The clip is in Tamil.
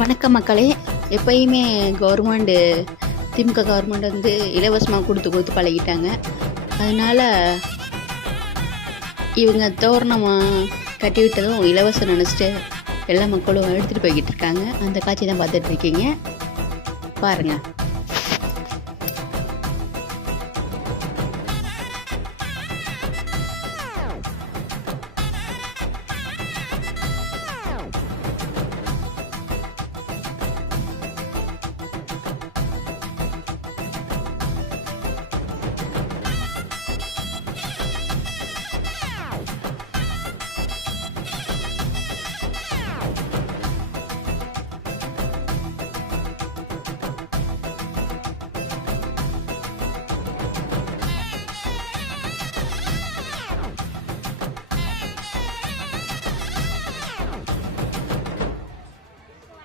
வணக்கம் மக்களே. எப்பயுமே திமுக கவர்மெண்ட் வந்து இலவசமாக கொடுத்து பழகிட்டாங்க. அதனால் இவங்க தோரணமாக கட்டி விட்டதும் இலவசம் நினச்சிட்டு எல்லா மக்களும் எடுத்துகிட்டு போய்கிட்டு இருக்காங்க. அந்த காட்சி தான் பார்த்துட்ருக்கீங்க, பாருங்கள்.